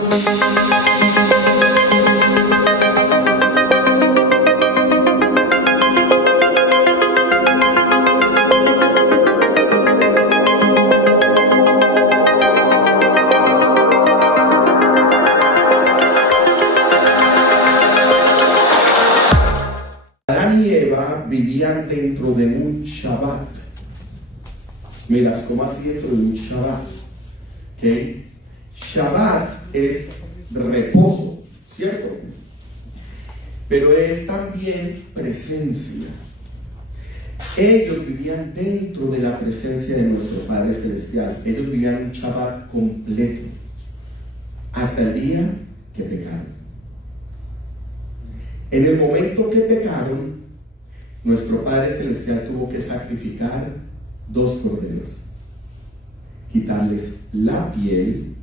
Adán y Eva vivían dentro de un Shabbat. Miras, ¿cómo así dentro de un Shabbat? ¿Okay? Shabbat es reposo, ¿cierto? Pero es también presencia. Ellos vivían dentro de la presencia de nuestro Padre Celestial. Ellos vivían un Shabbat completo hasta el día que pecaron. En el momento que pecaron, nuestro Padre Celestial tuvo que sacrificar 2 corderos, quitarles la piel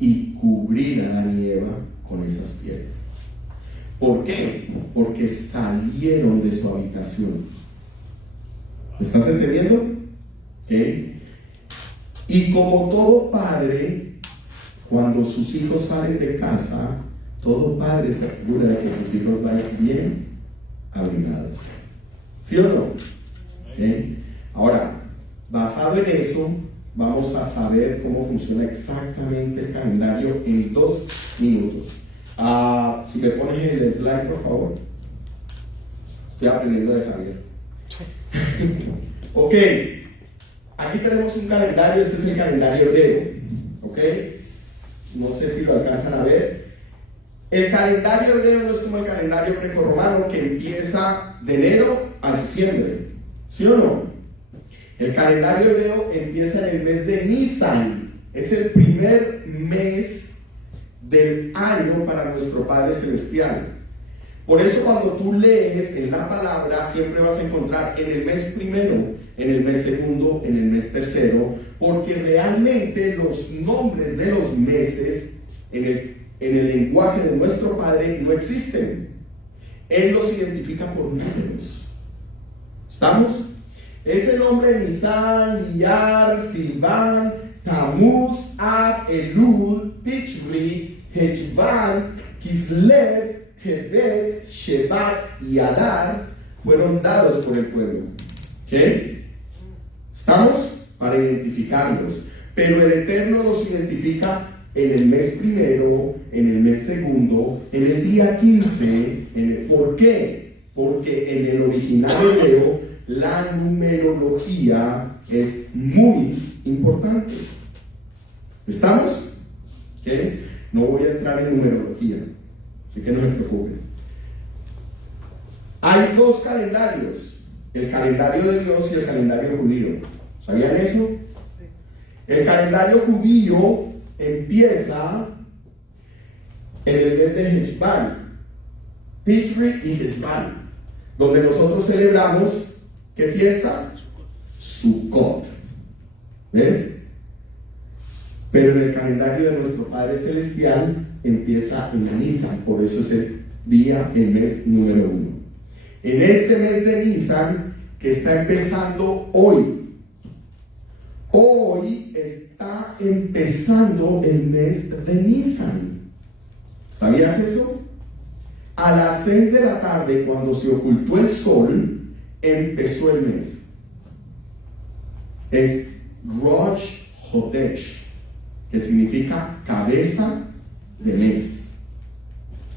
y cubrir a Adán y Eva con esas pieles. ¿Por qué? Porque salieron de su habitación. ¿Me estás entendiendo? ¿Okay? Y como todo padre, cuando sus hijos salen de casa, todo padre se asegura de que sus hijos vayan bien abrigados. ¿Sí o no? ¿Okay? Ahora, basado en eso, vamos a saber cómo funciona exactamente el calendario en 2 minutos. Si me pones el slide, por favor. Estoy aprendiendo de Javier. Ok, aquí tenemos un calendario. Este es el calendario hebreo. Ok, no sé si lo alcanzan a ver. El calendario hebreo no es como el calendario grecorromano que empieza de enero a diciembre. ¿Sí o no? El calendario hebreo empieza en el mes de Nisan. Es el primer mes del año para nuestro Padre Celestial. Por eso cuando tú lees en la palabra siempre vas a encontrar en el mes primero, en el mes segundo, en el mes tercero, porque realmente los nombres de los meses en el lenguaje de nuestro Padre no existen. Él los identifica por números. ¿Estamos? Es el nombre Nisan, Iyar, Sivan, Tammuz, Ab, Elul, Tishri, Heshvan, Kislev, Tevet, Shevat y Adar fueron dados por el pueblo. ¿Okay? ¿Estamos? Para identificarlos. Pero el Eterno los identifica en el mes primero, en el mes segundo, en el día 15. ¿Por qué? Porque en el original hebreo la numerología es muy importante. ¿Estamos? ¿Okay? No voy a entrar en numerología, así que no se preocupen. Hay 2 calendarios, el calendario de Dios y el calendario judío. ¿Sabían eso? El calendario judío empieza en el mes de Heshvan, Tishri y Heshvan, donde nosotros celebramos, ¿qué fiesta? Sukkot. ¿Ves? Pero en el calendario de nuestro Padre Celestial empieza en Nisan, por eso es el mes número 1. En este mes de Nisan, que está empezando hoy está empezando el mes de Nisan. ¿Sabías eso? A las 6 de la tarde, cuando se ocultó el sol, empezó el mes. Es Rosh Chodesh, que significa cabeza de mes.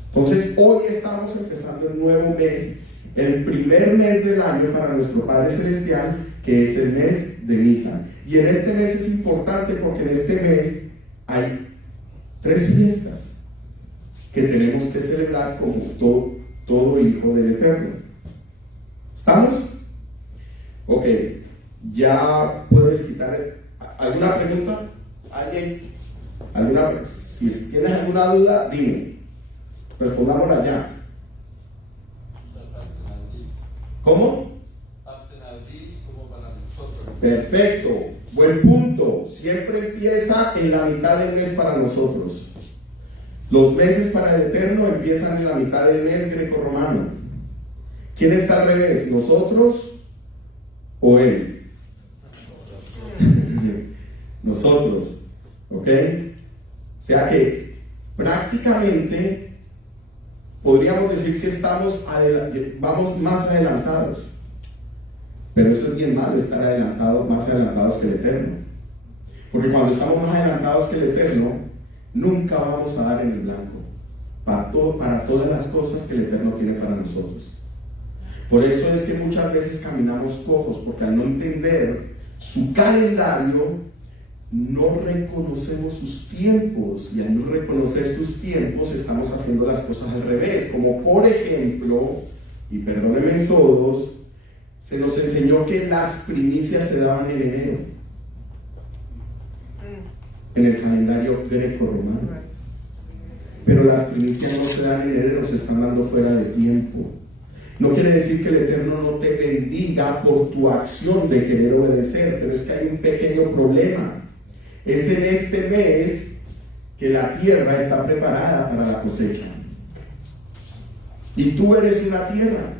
Entonces hoy estamos empezando el nuevo mes, el primer mes del año para nuestro Padre Celestial, que es el mes de Nisan. Y en este mes es importante porque en este mes hay 3 fiestas que tenemos que celebrar como todo hijo del Eterno. ¿Estamos? Ok, ya puedes quitar. ¿Alguna pregunta? ¿Alguien? Si tienes alguna duda, dime. Respondámosla ya. ¿Cómo? Perfecto, buen punto. Siempre empieza en la mitad del mes para nosotros. Los meses para el Eterno empiezan en la mitad del mes grecorromano. ¿Quién está al revés? ¿Nosotros o Él? Nosotros. ¿Ok? O sea que prácticamente podríamos decir que vamos más adelantados. Pero eso es bien malo, estar más adelantados que el Eterno. Porque cuando estamos más adelantados que el Eterno, nunca vamos a dar en el blanco para todas las cosas que el Eterno tiene para nosotros. Por eso es que muchas veces caminamos cojos, porque al no entender su calendario, no reconocemos sus tiempos, y al no reconocer sus tiempos estamos haciendo las cosas al revés. Como por ejemplo, y perdónenme todos, se nos enseñó que las primicias se daban en enero en el calendario greco-romano, pero las primicias no se dan en enero, se están dando fuera de tiempo. No quiere decir que el Eterno no te bendiga por tu acción de querer obedecer, pero es que hay un pequeño problema. Es en este mes que la tierra está preparada para la cosecha. Y tú eres una tierra.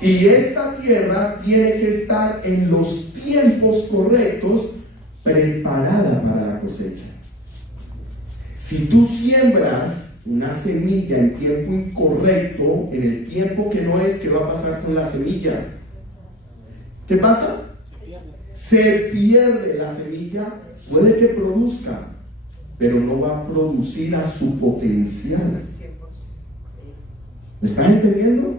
Y esta tierra tiene que estar en los tiempos correctos, preparada para la cosecha. Si tú siembras una semilla en tiempo incorrecto, en el tiempo que no es, ¿qué va a pasar con la semilla? ¿Qué pasa? Se pierde la semilla, puede que produzca, pero no va a producir a su potencial. ¿Me estás entendiendo?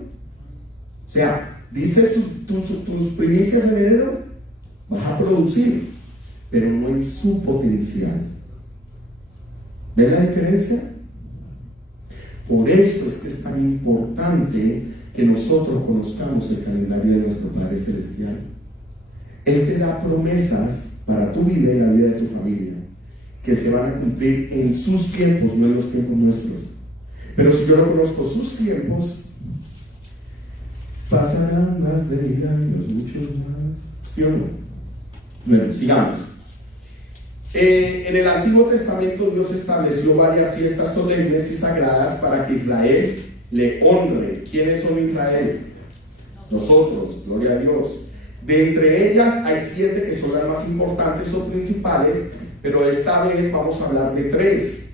O sea, diste tus primicias en enero, vas a producir, pero no en su potencial. ¿Ves la diferencia? Por eso es que es tan importante que nosotros conozcamos el calendario de nuestro Padre Celestial. Él te da promesas para tu vida y la vida de tu familia, que se van a cumplir en sus tiempos, no en los tiempos nuestros. Pero si yo no conozco sus tiempos, pasarán más de 1000 años, muchos más. ¿Sí o no? Bueno, sigamos. En el Antiguo Testamento Dios estableció varias fiestas solemnes y sagradas para que Israel le honre. ¿Quiénes son Israel? Nosotros, gloria a Dios. De entre ellas hay 7 que son las más importantes o principales, pero esta vez vamos a hablar de 3.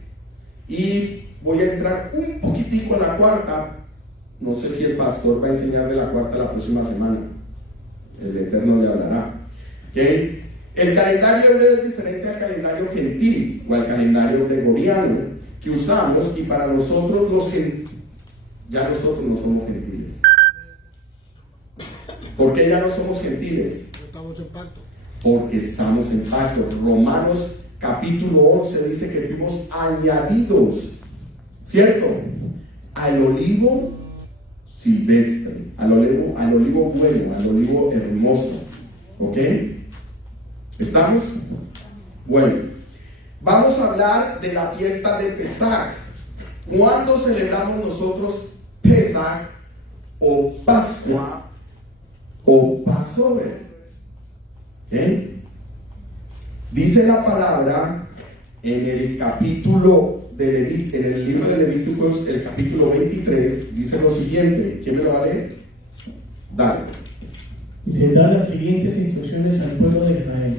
Y voy a entrar un poquitico en la cuarta. No sé si el pastor va a enseñar de la cuarta la próxima semana. El Eterno le hablará. ¿Okay? El calendario hebreo es diferente al calendario gentil o al calendario gregoriano que usamos, y para nosotros ya nosotros no somos gentiles. ¿Por qué ya no somos gentiles? Estamos en pacto. Porque estamos en pacto. Romanos capítulo 11 dice que fuimos añadidos, ¿cierto? Al olivo silvestre, al olivo bueno, al olivo hermoso. ¿Ok? ¿Estamos? Bueno, vamos a hablar de la fiesta de Pesaj. ¿Cuándo celebramos nosotros Pesaj o Pascua o Passover? ¿Okay? Dice la palabra en el capítulo en el libro de Levíticos, el capítulo 23, dice lo siguiente. ¿Quién me lo va a leer? Dale. Y se da las siguientes instrucciones al pueblo de Israel.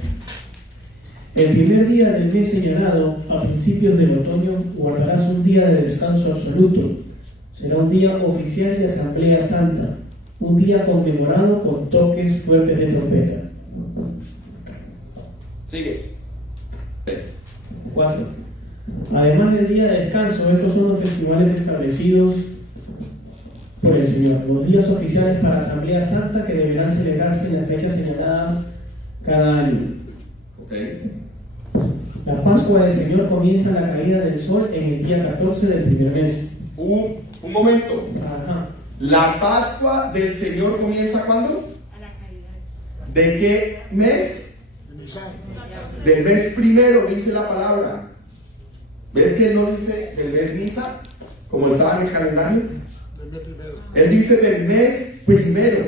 El primer día del mes señalado, a principios del otoño, guardarás un día de descanso absoluto. Será un día oficial de Asamblea Santa, un día conmemorado con toques fuertes de trompeta. Sigue. 4. Además del día de descanso, estos son los festivales establecidos por el Señor, los días oficiales para Asamblea Santa que deberán celebrarse en las fechas señaladas cada año. Okay. La Pascua del Señor comienza a la caída del sol en el día 14 del primer mes. Un momento. Ajá. La Pascua del Señor comienza ¿cuándo? A la caída. ¿De qué mes? Del mes primero, dice la palabra. ¿Ves que no dice del mes Nisan, como estaba en el calendario? Él dice del mes primero.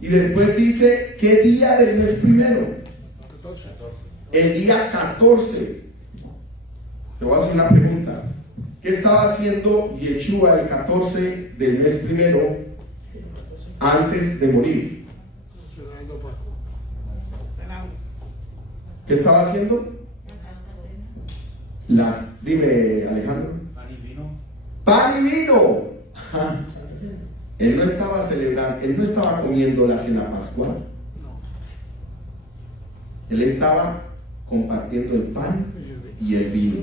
Y después dice, ¿qué día del mes primero? 14. El día 14. Te voy a hacer una pregunta. ¿Qué estaba haciendo Yeshua el 14 del mes primero antes de morir? ¿Qué estaba haciendo? Dime, Alejandro. Pan y vino. Pan y vino. Ajá. Él no estaba celebrando, él no estaba comiendo la cena pascual. Él estaba compartiendo el pan y el vino.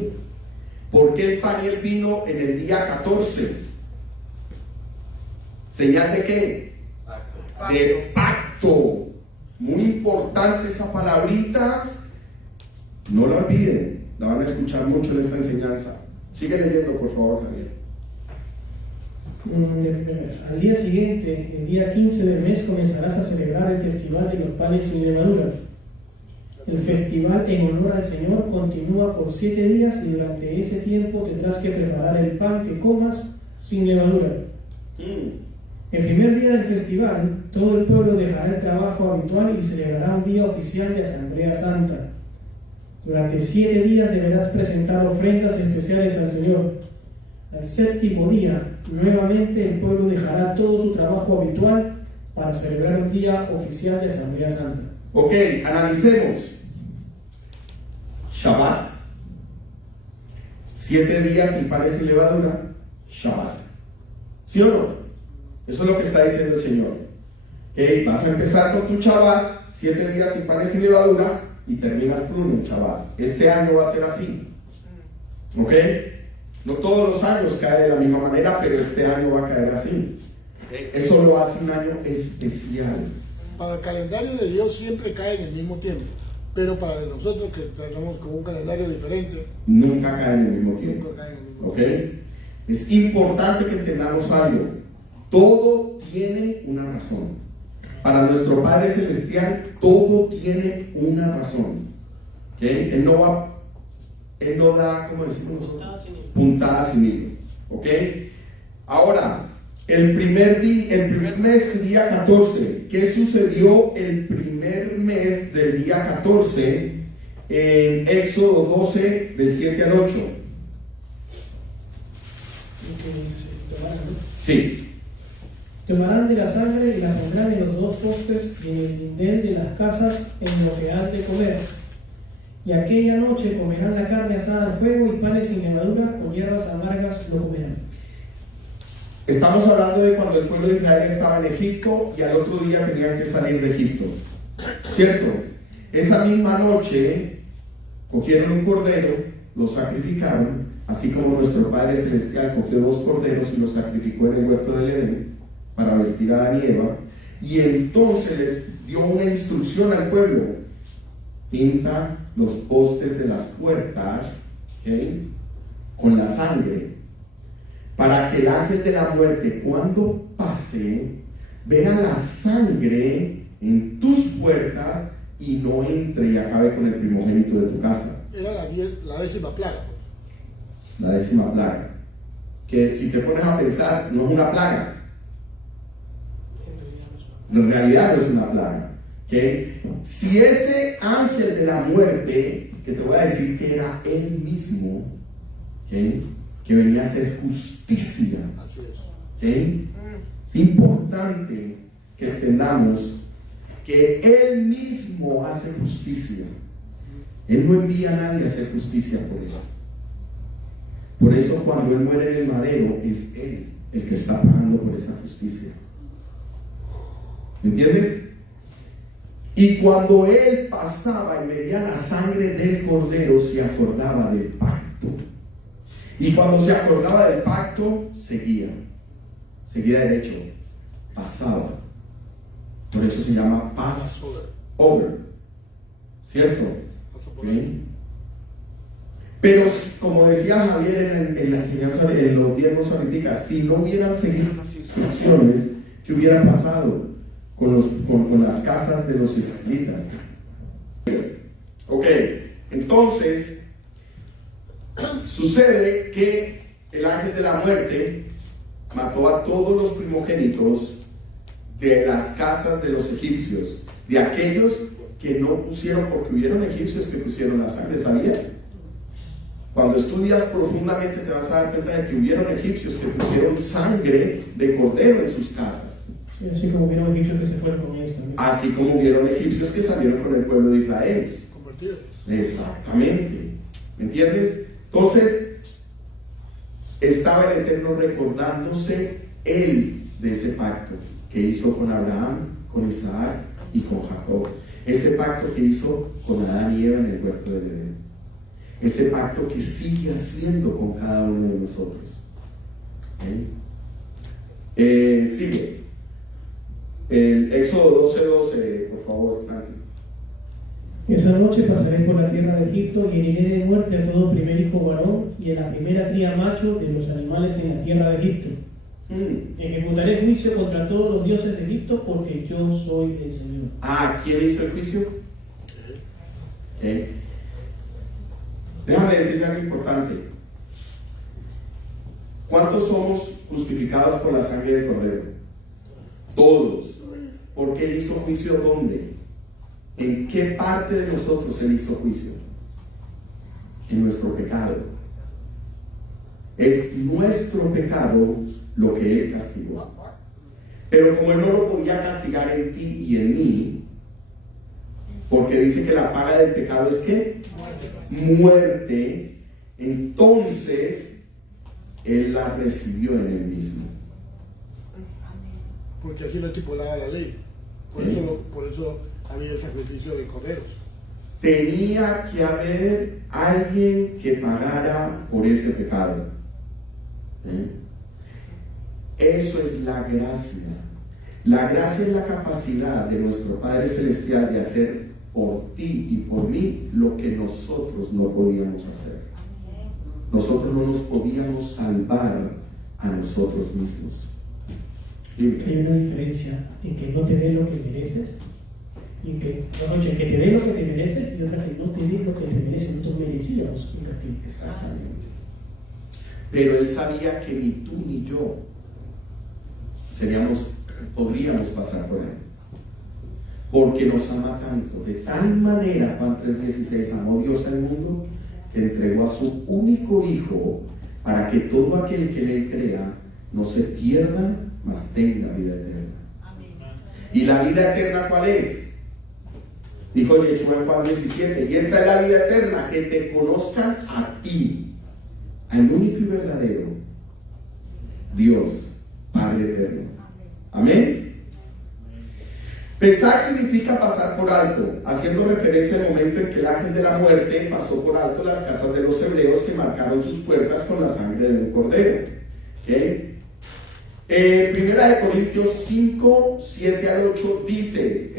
¿Por qué el pan y el vino en el día 14? ¿Señal de qué? De pacto. Muy importante esa palabrita. No la olviden. La van a escuchar mucho en esta enseñanza. Sigue leyendo, por favor, Javier. Al día siguiente, el día 15 del mes, comenzarás a celebrar el festival de los panes sin levadura. El festival en honor al Señor continúa por 7 días y durante ese tiempo tendrás que preparar el pan que comas sin levadura. El primer día del festival, todo el pueblo dejará el trabajo habitual y celebrará un día oficial de Asamblea Santa. Durante 7 días deberás presentar ofrendas especiales al Señor. Al séptimo día, nuevamente el pueblo dejará todo su trabajo habitual para celebrar un día oficial de Asamblea Santa. Ok, analicemos. Shabbat. 7 días sin panes y levadura. Shabbat. ¿Sí o no? Eso es lo que está diciendo el Señor. Okay, vas a empezar con tu Shabbat, 7 días sin panes y levadura, y terminas por un Shabbat. Este año va a ser así. ¿Ok? No todos los años cae de la misma manera, pero este año va a caer así. Eso lo hace un año especial. Para el calendario de Dios siempre cae en el mismo tiempo, pero para nosotros que trabajamos con un calendario diferente, nunca cae en el mismo tiempo. nunca cae en el mismo ¿Ok? tiempo. Es importante que entendamos algo. Todo tiene una razón. Para nuestro Padre Celestial, todo tiene una razón. ¿Ok? Él no da, ¿cómo decimos nosotros? Puntada sin hilo. ¿Ok? Ahora, el primer mes, el día 14. ¿Qué sucedió el primer mes del día 14 en Éxodo 12, del 7 al 8? Sí. Tomarán de la sangre y la pondrán en los 2 postes y en el lindel de las casas en lo que han de comer. Y aquella noche comerán la carne asada al fuego y panes sin levadura, con hierbas amargas lo comerán. Estamos hablando de cuando el pueblo de Israel estaba en Egipto y al otro día tenían que salir de Egipto. ¿Cierto? Esa misma noche cogieron un cordero, lo sacrificaron, así como nuestro Padre Celestial cogió 2 corderos y los sacrificó en el huerto del Edén para vestir a Adán y Eva, y entonces les dio una instrucción al pueblo: pinta los postes de las puertas, ¿okay?, con la sangre, para que el ángel de la muerte, cuando pase, vea la sangre en tus puertas y no entre y acabe con el primogénito de tu casa. Era la 10ª plaga. La 10ª plaga, que si te pones a pensar, no es una plaga. En realidad no es una plaga. ¿Okay? Si ese ángel de la muerte, que te voy a decir que era él mismo, ¿okay?, que venía a hacer justicia, Así es. ¿okay?, es importante que entendamos que él mismo hace justicia. Él no envía a nadie a hacer justicia por él. Por eso cuando él muere en el madero, es él el que está pagando por esa justicia. ¿Me entiendes? Y cuando él pasaba y veía la sangre del cordero, se acordaba del pacto. Y cuando se acordaba del pacto, seguía derecho, pasaba. Por eso se llama Passover, ¿cierto? ¿Sí? Pero como decía Javier en la enseñanza, en los diezmos ahorita, si no hubieran seguido las instrucciones, ¿qué hubiera pasado con las casas de los israelitas? Ok, entonces sucede que el ángel de la muerte mató a todos los primogénitos de las casas de los egipcios, de aquellos que no pusieron, porque hubieron egipcios que pusieron la sangre, ¿sabías? Cuando estudias profundamente te vas a dar cuenta de que hubieron egipcios que pusieron sangre de cordero en sus casas. Sí, así como hubieron egipcios que se fueron con ellos también. Así como hubieron egipcios que salieron con el pueblo de Israel. Convertidos. Exactamente. ¿Me entiendes? Entonces, estaba el Eterno recordándose él de ese pacto que hizo con Abraham, con Isaac y con Jacob. Ese pacto que hizo con Adán y Eva en el huerto del Edén. Ese pacto que sigue haciendo con cada uno de nosotros. Sigue. El Éxodo 12:12, por favor, Franklin. Esa noche pasaré por la tierra de Egipto y heriré de muerte a todo primer hijo varón y a la primera cría macho de los animales en la tierra de Egipto. Ejecutaré juicio contra todos los dioses de Egipto porque yo soy el Señor. ¿Quién hizo el juicio? Déjame decirte algo importante. ¿Cuántos somos justificados por la sangre del Cordero? Todos. ¿Por qué él hizo juicio dónde? ¿En qué parte de nosotros él hizo juicio? En nuestro pecado. Es nuestro pecado lo que él castigó. Pero como él no lo podía castigar en ti y en mí, porque dice que la paga del pecado es ¿qué? Muerte. Entonces él la recibió en él mismo. Porque así lo estipulaba la ley. Por eso había el sacrificio de corderos. Tenía que haber alguien que pagara por ese pecado. Eso es la gracia. La gracia es la capacidad de nuestro Padre Celestial de hacer por ti y por mí lo que nosotros no podíamos hacer. Nosotros no nos podíamos salvar a nosotros mismos. Hay una diferencia en que no te dé lo que mereces y en que te dé lo que te mereces y otra que no te dé lo que te mereces. Nosotros merecíamos el castigo. Exactamente. Pero él sabía que ni tú ni yo podríamos pasar por él. Porque nos ama tanto. De tal manera, Juan 3:16, amó Dios al mundo que entregó a su único Hijo para que todo aquel que en él crea no se pierda, mas tenga vida eterna. Amén. ¿Y la vida eterna cuál es? Dijo Yeshua en Juan 17, y esta es la vida eterna, que te conozcan a ti, al único y verdadero Dios, Padre eterno. Amén. Pesar significa pasar por alto, haciendo referencia al momento en que el ángel de la muerte pasó por alto las casas de los hebreos que marcaron sus puertas con la sangre de un cordero. Primera de Corintios 5, 7 al 8 dice,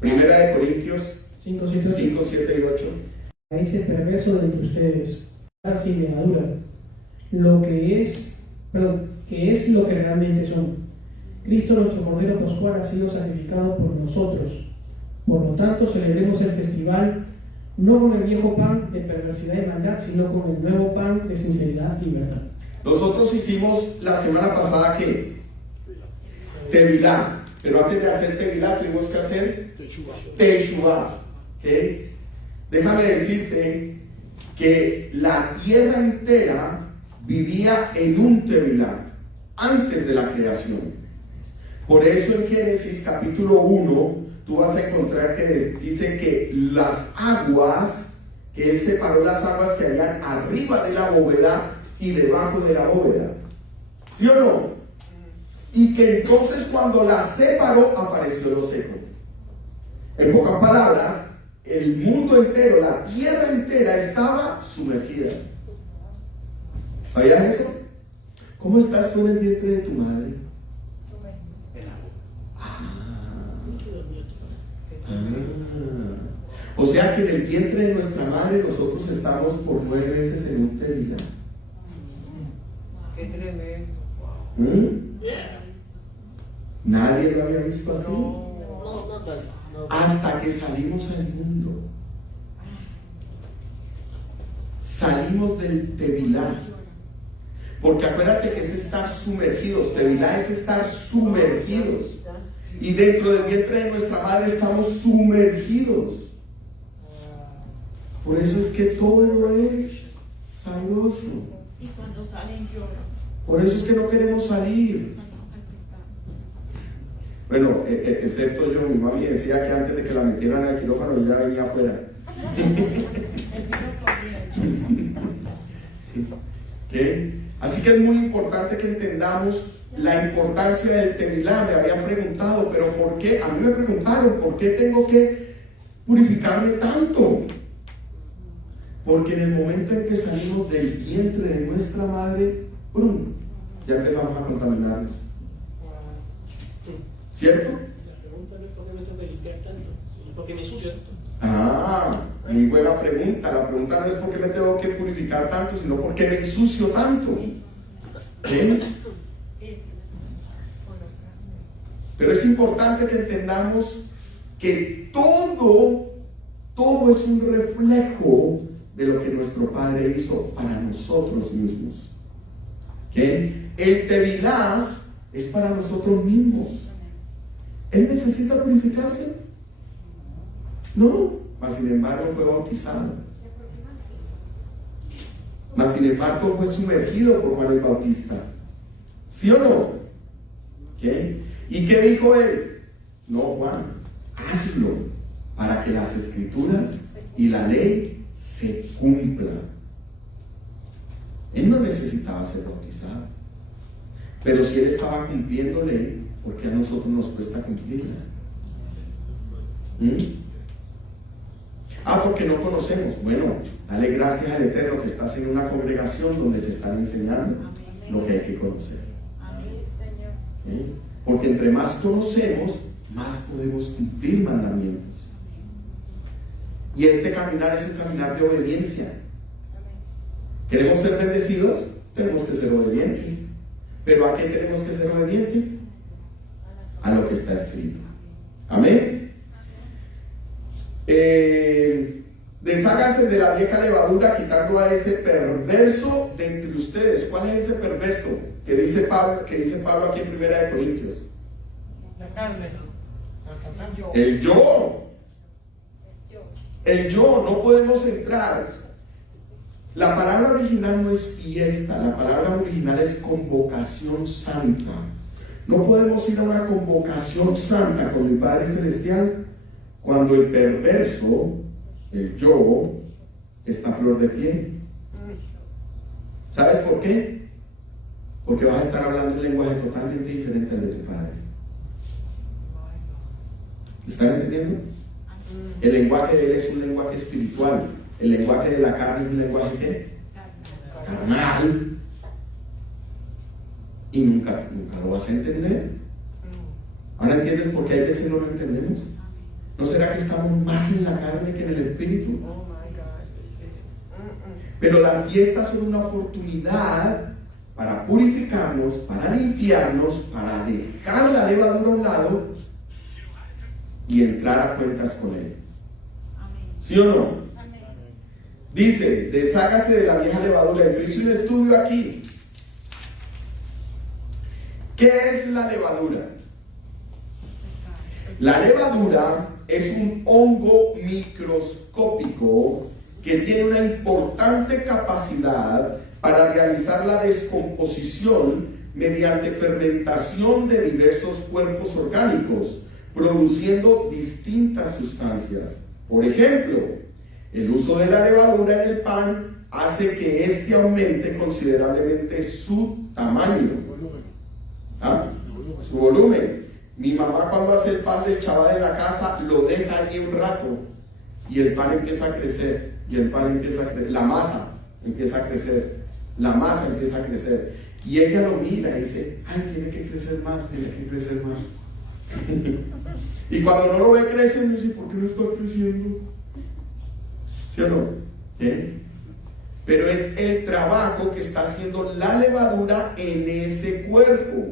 Primera de Corintios 5, 7 y 8. Dice perverso de entre ustedes, sin levadura, que es lo que realmente son. Cristo nuestro Cordero Pascual ha sido sacrificado por nosotros. Por lo tanto, celebremos el festival no con el viejo pan de perversidad y maldad, sino con el nuevo pan de sinceridad y verdad. Nosotros hicimos la semana pasada ¿qué? Tevilá. Pero antes de hacer Tevilá tuvimos que hacer Teshuvá. Déjame decirte que la tierra entera vivía en un Tevilá antes de la creación. Por eso en Génesis capítulo 1 tú vas a encontrar que dice que las aguas, que él separó las aguas que habían arriba de la bóveda y debajo de la bóveda. ¿Sí o no? Y que entonces cuando las separó apareció lo seco. En pocas palabras, el mundo entero, la tierra entera estaba sumergida. ¿Sabías eso? ¿Cómo estás tú en el vientre de tu madre? O sea que en el vientre de nuestra madre nosotros estamos por 9 meses en un Tevilá. Qué tremendo. Nadie lo había visto así. Hasta que salimos al mundo. Salimos del Tevilá. Porque acuérdate que es estar sumergidos. Tevilá es estar sumergidos. Y dentro del vientre de nuestra madre estamos sumergidos. Por eso es que todo lo es sabroso. Y cuando salen lloran. Por eso es que no queremos salir. Bueno, excepto yo, mi mami decía que antes de que la metieran al quirófano ya venía afuera. ¿Qué? Así que es muy importante que entendamos la importancia del Tevilá. Me habían preguntado, pero ¿por qué? A mí me preguntaron, ¿por qué tengo que purificarme tanto? Porque en el momento en que salimos del vientre de nuestra madre, ¡pum!, ya empezamos a contaminarnos. ¿Cierto? La pregunta no es por qué me tengo que limpiar tanto, es porque me ensucio tanto. Ah, muy buena pregunta. La pregunta no es por qué me tengo que purificar tanto, sino por qué me ensucio tanto. ¿Ven? Pero es importante que entendamos que todo es un reflejo de lo que nuestro Padre hizo para nosotros mismos. ¿Okay? El Tevilá es para nosotros mismos. ¿Él necesita purificarse? No, mas sin embargo fue bautizado. Mas sin embargo fue sumergido por Juan el Bautista. ¿Sí o no? ¿Okay? ¿Y qué dijo él? No, Juan, hazlo para que las escrituras y la ley se cumplan. Él no necesitaba ser bautizado. Pero si él estaba cumpliendo ley, ¿por qué a nosotros nos cuesta cumplirla? Porque no conocemos. Bueno, dale gracias al Eterno que estás en una congregación donde te están enseñando lo que hay que conocer. Porque entre más conocemos, más podemos cumplir mandamientos. Y este caminar es un caminar de obediencia. ¿Queremos ser bendecidos? Tenemos que ser obedientes. ¿Pero a qué tenemos que ser obedientes? A lo que está escrito. Amén. Desháganse de la vieja levadura, quitando a ese perverso de entre ustedes. ¿Cuál es ese perverso que dice Pablo aquí en 1 Corintios? La carne. El yo. El yo. No podemos entrar. La palabra original no es fiesta. La palabra original es convocación santa. No podemos ir a una convocación santa con el Padre Celestial cuando el perverso, el yo, está a flor de piel. ¿Sabes por qué? Porque vas a estar hablando un lenguaje totalmente diferente al de tu Padre. ¿Están entendiendo? El lenguaje de él es un lenguaje espiritual. El lenguaje de la carne es un lenguaje ¿qué? Carnal. Y nunca lo vas a entender. ¿Ahora entiendes por qué hay veces no lo entendemos? ¿No será que estamos más en la carne que en el espíritu? Pero las fiestas son una oportunidad para purificarnos, para limpiarnos, para dejar la levadura a un lado y entrar a cuentas con él. ¿Sí o no? Dice, deshágase de la vieja levadura. Yo hice un estudio aquí. ¿Qué es la levadura? La levadura es un hongo microscópico que tiene una importante capacidad para realizar la descomposición mediante fermentación de diversos cuerpos orgánicos, produciendo distintas sustancias. Por ejemplo, el uso de la levadura en el pan hace que éste aumente considerablemente su tamaño, su volumen. Mi mamá cuando hace el pan del chaval de la casa lo deja allí un rato y el pan empieza a crecer, y el pan empieza a crecer, la masa empieza a crecer, la masa empieza a crecer, y ella lo mira y dice, ay, tiene que crecer más, tiene que crecer más. Y cuando no lo ve crecer, dice, ¿por qué no está creciendo? ¿Sí o no? Pero es el trabajo que está haciendo la levadura en ese cuerpo.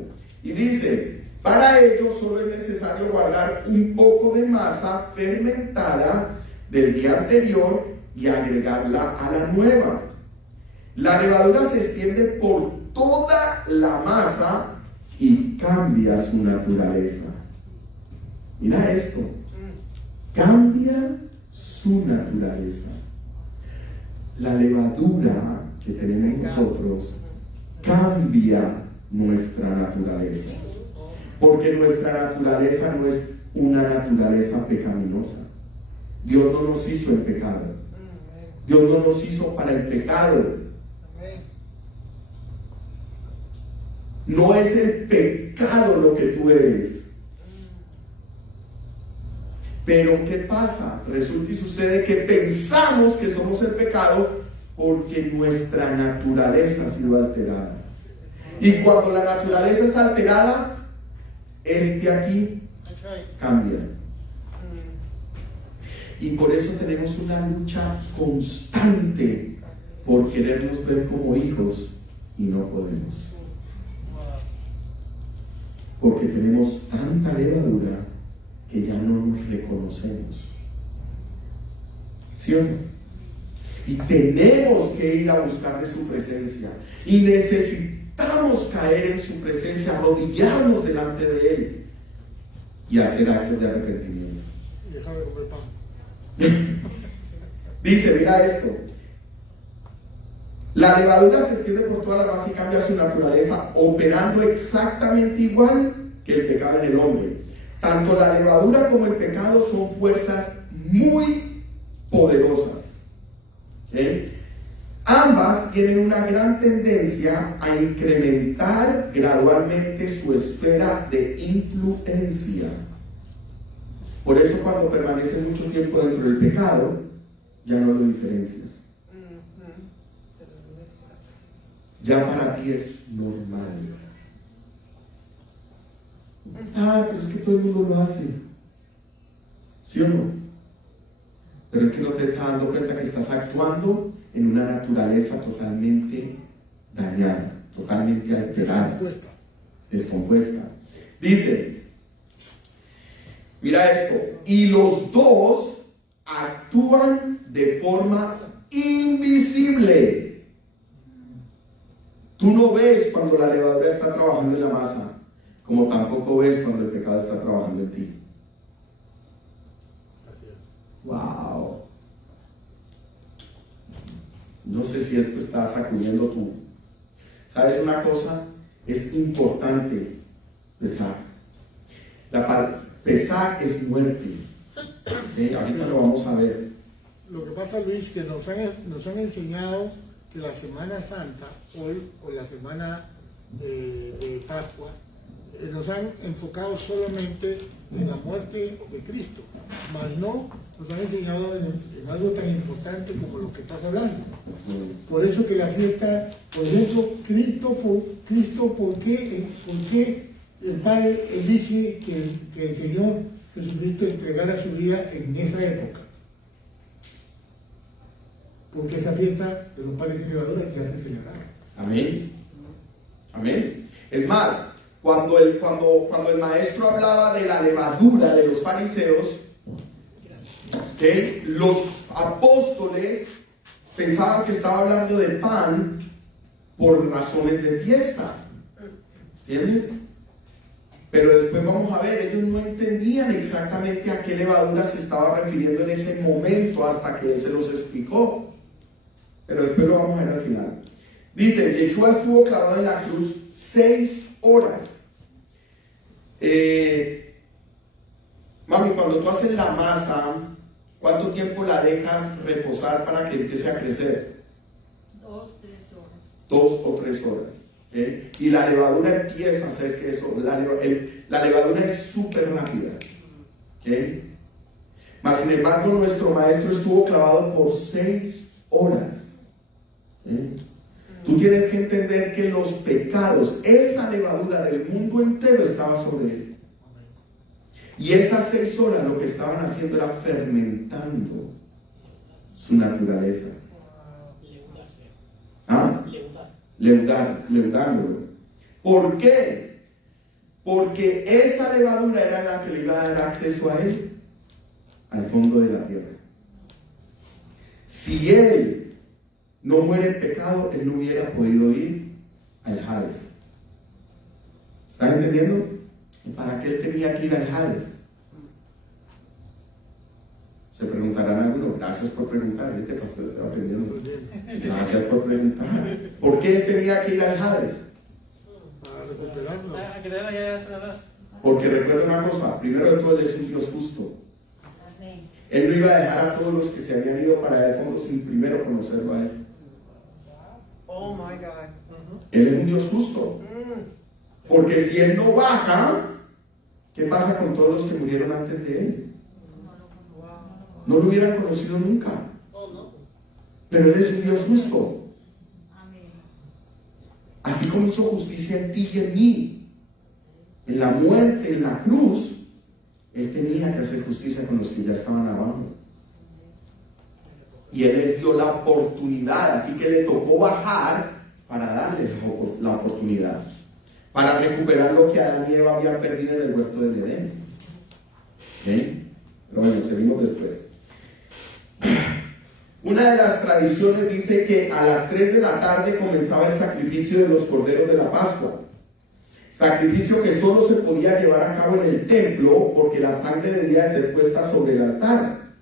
Y dice, para ello solo es necesario guardar un poco de masa fermentada del día anterior y agregarla a la nueva. La levadura se extiende por toda la masa y cambia su naturaleza. Mira esto, cambia su naturaleza. La levadura que tenemos nosotros cambia nuestra naturaleza. Porque nuestra naturaleza no es una naturaleza pecaminosa. Dios no nos hizo en pecado. Dios no nos hizo para el pecado. No es el pecado lo que tú eres. Pero ¿qué pasa? Resulta y sucede que pensamos que somos el pecado porque nuestra naturaleza ha sido alterada. Y cuando la naturaleza es alterada, aquí cambia. Y por eso tenemos una lucha constante por querernos ver como hijos y no podemos. Porque tenemos tanta levadura que ya no nos reconocemos. ¿Sí o no? Y tenemos que ir a buscar de su presencia. Y necesitamos caer en su presencia, arrodillarnos delante de Él y hacer actos de arrepentimiento. Y dejar de comer pan. Dice, mira esto. La levadura se extiende por toda la masa y cambia su naturaleza, operando exactamente igual que el pecado en el hombre. Tanto la levadura como el pecado son fuerzas muy poderosas. Ambas tienen una gran tendencia a incrementar gradualmente su esfera de influencia. Por eso cuando permaneces mucho tiempo dentro del pecado, ya no lo diferencias. Ya para ti es normal. Pero es que todo el mundo lo hace. ¿Sí o no? Pero es que no te estás dando cuenta que estás actuando en una naturaleza totalmente dañada, totalmente alterada, descompuesta. Dice, mira esto, y los dos actúan de forma invisible. Tú no ves cuando la levadura está trabajando en la masa, como tampoco ves cuando el pecado está trabajando en ti. Wow. No sé si esto está sacudiendo tú. ¿Sabes una cosa? Es importante pesar. Pesar es muerte. Ahorita lo vamos a ver. Lo que pasa, Luis, que nos han enseñado que la Semana Santa, hoy, o la Semana de Pascua, nos han enfocado solamente en la muerte de Cristo, mas no nos han enseñado en algo tan importante como lo que estás hablando. Por eso que la fiesta, por ejemplo, ¿por qué el Padre elige que el Señor Jesucristo entregara su vida en esa época? Porque esa fiesta de los panes de levadura ya se celebraba. Amén. Amén. Es más, cuando el maestro hablaba de la levadura de los fariseos, los apóstoles pensaban que estaba hablando de pan por razones de fiesta. ¿Entiendes? Pero después vamos a ver, ellos no entendían exactamente a qué levadura se estaba refiriendo en ese momento hasta que él se los explicó. Pero después lo vamos a ver al final. Dice, Yeshua estuvo clavado en la cruz 6 horas. Mami, cuando tú haces la masa, ¿cuánto tiempo la dejas reposar para que empiece a crecer? 2, 3 horas. 2 o 3 horas. Y la levadura empieza a hacer que eso, la levadura es súper rápida. Mas sin embargo, nuestro maestro estuvo clavado por 6 horas. Tú tienes que entender que los pecados, esa levadura del mundo entero estaba sobre él. Y esas 6 horas lo que estaban haciendo era fermentando su naturaleza. Leudándolo. ¿Por qué? Porque esa levadura era la que le iba a dar acceso a él, al fondo de la tierra. Si él no muere en pecado, él no hubiera podido ir al Hades. ¿Están entendiendo? ¿Para qué él tenía que ir al Hades? Se preguntarán algunos, gracias por preguntar, ¿viste? Estaba aprendiendo. Gracias por preguntar. ¿Por qué él tenía que ir al Hades? Para recuperarlo. Porque recuerda una cosa, primero de todo, Él es un Dios justo. Amén. Él no iba a dejar a todos los que se habían ido para el fondo sin primero conocerlo a Él. Oh my God. Él es un Dios justo. Porque si Él no baja, ¿qué pasa con todos los que murieron antes de Él? No lo hubieran conocido nunca. Pero Él es un Dios justo. Amén. Así como hizo justicia en ti y en mí, en la muerte, en la cruz, Él tenía que hacer justicia con los que ya estaban abajo. Y Él les dio la oportunidad, así que le tocó bajar para darles la oportunidad, para recuperar lo que Adán y Eva habían perdido en el huerto del Edén. ¿Okay? Pero bueno, seguimos después. Una de las tradiciones dice que a las 3 de la tarde comenzaba el sacrificio de los corderos de la Pascua. Sacrificio que solo se podía llevar a cabo en el templo porque la sangre debía de ser puesta sobre el altar.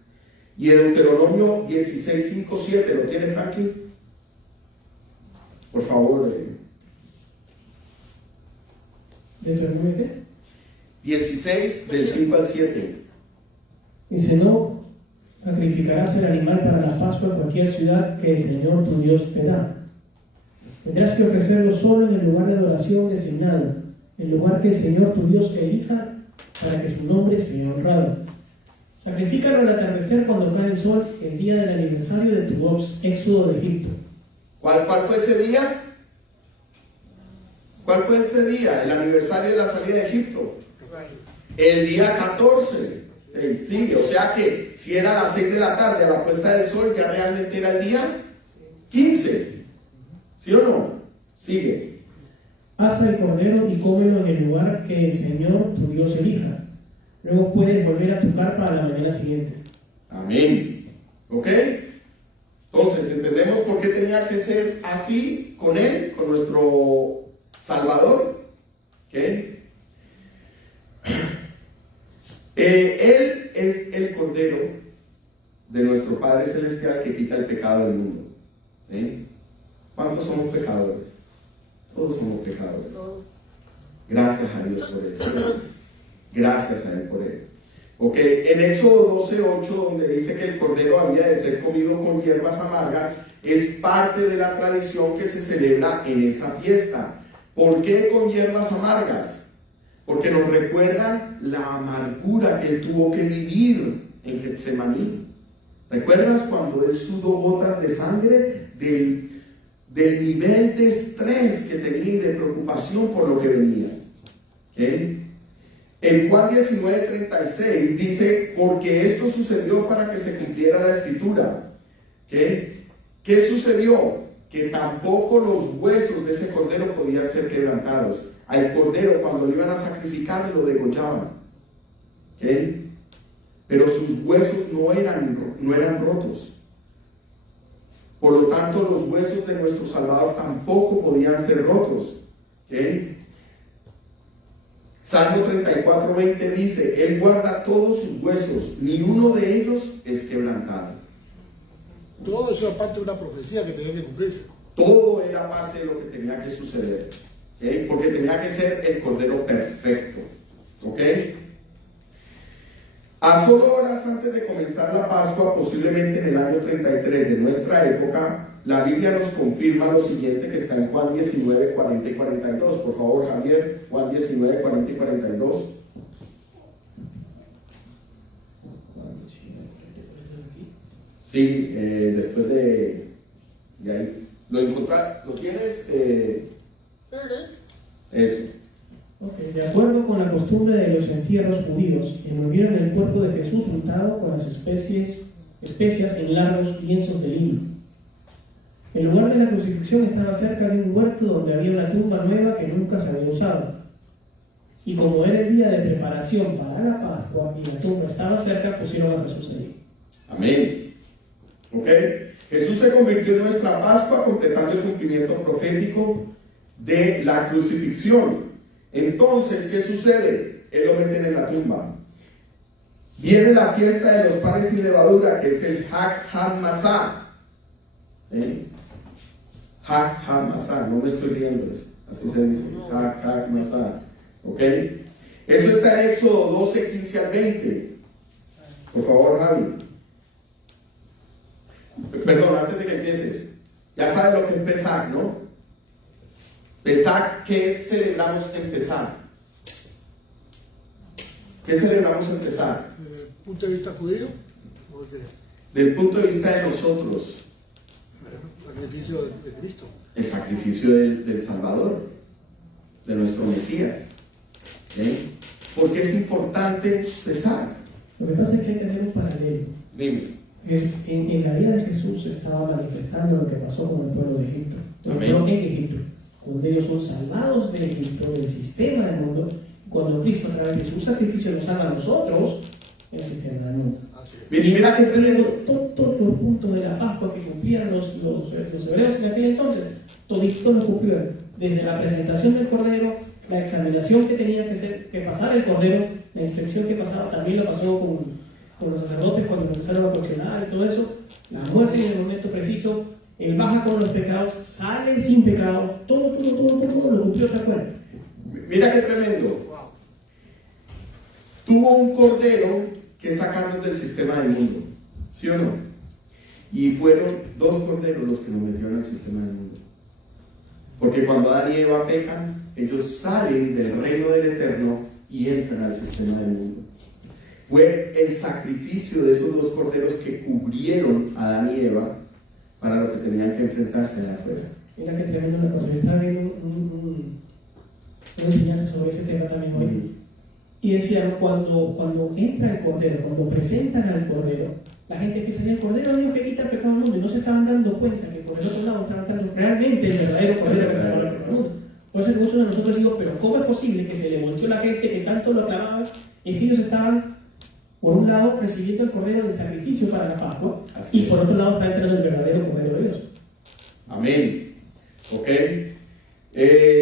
Y en Deuteronomio 16:5-7, ¿lo tiene Franklin? Por favor. ¿Deuteronomio qué? 16 del 5 al 7. Dice, no sacrificarás el animal para la Pascua en cualquier ciudad que el Señor tu Dios te da. Tendrás que ofrecerlo solo en el lugar de adoración designado, el lugar que el Señor tu Dios elija para que su nombre sea honrado. Sacrifícalo al atardecer cuando cae el sol, el día del aniversario de tu éxodo de Egipto. ¿Cuál fue ese día? ¿Cuál fue ese día? El aniversario de la salida de Egipto. El día 14. Sigue, o sea que si era a las 6 de la tarde a la puesta del sol, ya realmente era el día 15. ¿Sí o no? Sigue. Asa el cordero y cómelo en el lugar que el Señor tu Dios elija. Luego puedes volver a tu carpa a la mañana siguiente. Amén. ¿Ok? Entonces, entendemos por qué tenía que ser así con Él, con nuestro Salvador. ¿Ok? Él es el Cordero de nuestro Padre Celestial que quita el pecado del mundo. ¿Cuántos somos pecadores? Todos somos pecadores. Gracias a Dios por eso. Gracias a Él por Él. Ok, en Éxodo 12:8, donde dice que el cordero había de ser comido con hierbas amargas, es parte de la tradición que se celebra en esa fiesta. ¿Por qué con hierbas amargas? Porque nos recuerdan la amargura que Él tuvo que vivir en Getsemaní. ¿Recuerdas cuando Él sudó gotas de sangre del nivel de estrés que tenía y de preocupación por lo que venía? ¿Okay? En Juan 19:36 dice, porque esto sucedió para que se cumpliera la escritura. ¿Okay? ¿Qué sucedió? Que tampoco los huesos de ese cordero podían ser quebrantados. Al cordero, cuando lo iban a sacrificar, lo degollaban. ¿Okay? Pero sus huesos no eran rotos. Por lo tanto, los huesos de nuestro Salvador tampoco podían ser rotos. ¿Okay? Salmo 34:20 dice, Él guarda todos sus huesos, ni uno de ellos es quebrantado. Todo eso es parte de una profecía que tenía que cumplirse. Todo era parte de lo que tenía que suceder. ¿Okay? Porque tenía que ser el Cordero perfecto. ¿Ok? A solo horas antes de comenzar la Pascua, posiblemente en el año 33 de nuestra época, la Biblia nos confirma lo siguiente que está en Juan 19, 40 y 42. Por favor, Javier, Juan 19, 40 y 42. Sí, después de ahí. ¿Lo encontraste? ¿Lo tienes? Eso. Okay. De acuerdo con la costumbre de los entierros judíos, envolvieron el cuerpo de Jesús untado con las especias en largos lienzos de lino. El lugar de la crucifixión estaba cerca de un huerto donde había una tumba nueva que nunca se había usado. Y como era el día de preparación para la Pascua y la tumba estaba cerca, pusieron a Jesús allí. Amén. ¿Ok? Jesús se convirtió en nuestra Pascua, completando el cumplimiento profético de la crucifixión. Entonces, ¿qué sucede? Él lo meten en la tumba. Viene la fiesta de los panes sin levadura, que es el Hag HaMatzah. Hag HaMatzah, no me estoy riendo, así se dice, Hag HaMatzah. ¿Ok? Eso está en Éxodo 12, 15 al 20. Por favor, Javi. Perdón, antes de que empieces. Ya sabes lo que es Pesach, ¿no? Pesach, ¿qué celebramos en Pesach? ¿Qué celebramos en Pesach? Desde el punto de vista judío, porque Desde el punto de vista de nosotros, el sacrificio de Cristo. el sacrificio del Salvador, de nuestro Mesías. ¿Okay? ¿Por qué es importante Pesach? Lo que pasa es que hay que hacer un paralelo. Dime. En la vida de Jesús se estaba manifestando lo que pasó con el pueblo de Egipto. No en Egipto. Cuando ellos son salvados de Egipto, del sistema del mundo, cuando Cristo a través de su sacrificio nos salva a nosotros, el sistema del mundo. Así es. Mira qué tremendo. Todos los puntos de la Pascua que cumplían los hebreos en aquel entonces, toditos los cumplieron. Desde la presentación del Cordero, la examinación que tenía que pasar el Cordero, la inspección que pasaba, también lo pasó con los sacerdotes cuando empezaron a cuestionar y todo eso, la muerte en el momento preciso, el baja con los pecados, sale sin pecado, todo lo cumplió tal cual. Mira qué tremendo. Tuvo un cordero que sacarnos del sistema del mundo, ¿sí o no? Y fueron 2 corderos los que nos metieron al sistema del mundo. Porque cuando Adán y Eva pecan, ellos salen del reino del Eterno y entran al sistema del mundo. Fue el sacrificio de esos 2 corderos que cubrieron a Adán y Eva para lo que tenían que enfrentarse allá afuera. Mira que tremendo la cosa. Yo estaba viendo una enseñanza sobre ese tema también hoy. Y decían, cuando entra el Cordero, cuando presentan al Cordero, la gente empieza a decir, el Cordero de Dios que quita el pecado del mundo, y no se estaban dando cuenta que por el otro lado estaban dando realmente el verdadero Cordero que salvaba el pecado del mundo. Por eso que muchos de nosotros digo, pero ¿cómo es posible que se le volteó la gente que tanto lo aclamaba? Es que ellos estaban, por un lado, recibiendo el Cordero del sacrificio para la Pascua, y por otro lado está entrando el verdadero Cordero de Dios. Amén. ¿Ok?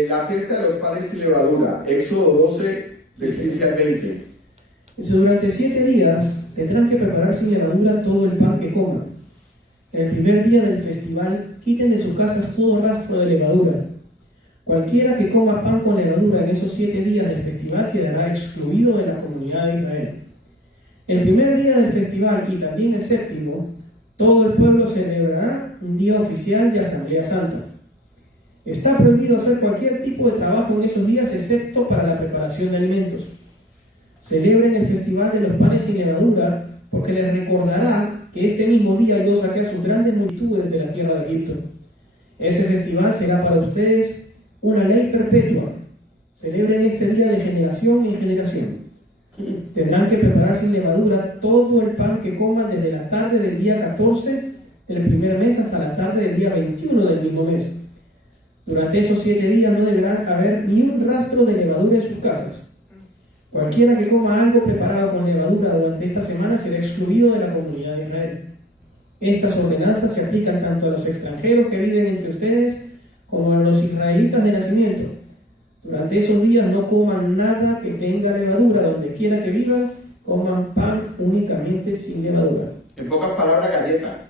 La fiesta de los panes y levadura, Éxodo 12, del 15 al 20. Dice, durante 7 días tendrán que preparar sin levadura todo el pan que coman. En el primer día del festival, quiten de sus casas todo rastro de levadura. Cualquiera que coma pan con levadura en esos 7 días del festival quedará excluido de la comunidad de Israel. El primer día del festival y también el séptimo, todo el pueblo celebrará un día oficial de Asamblea Santa. Está prohibido hacer cualquier tipo de trabajo en esos días excepto para la preparación de alimentos. Celebren el festival de los panes sin levadura porque les recordará que este mismo día yo saqué a sus grandes multitudes de la tierra de Egipto. Ese festival será para ustedes una ley perpetua. Celebren este día de generación en generación. Tendrán que preparar sin levadura todo el pan que coman desde la tarde del día 14 del primer mes hasta la tarde del día 21 del mismo mes. Durante esos 7 días no deberá haber ni un rastro de levadura en sus casas. Cualquiera que coma algo preparado con levadura durante esta semana será excluido de la comunidad de Israel. Estas ordenanzas se aplican tanto a los extranjeros que viven entre ustedes como a los israelitas de nacimiento. Durante esos días no coman nada que tenga levadura. Donde quiera que vivan, coman pan únicamente sin levadura. En pocas palabras, galleta.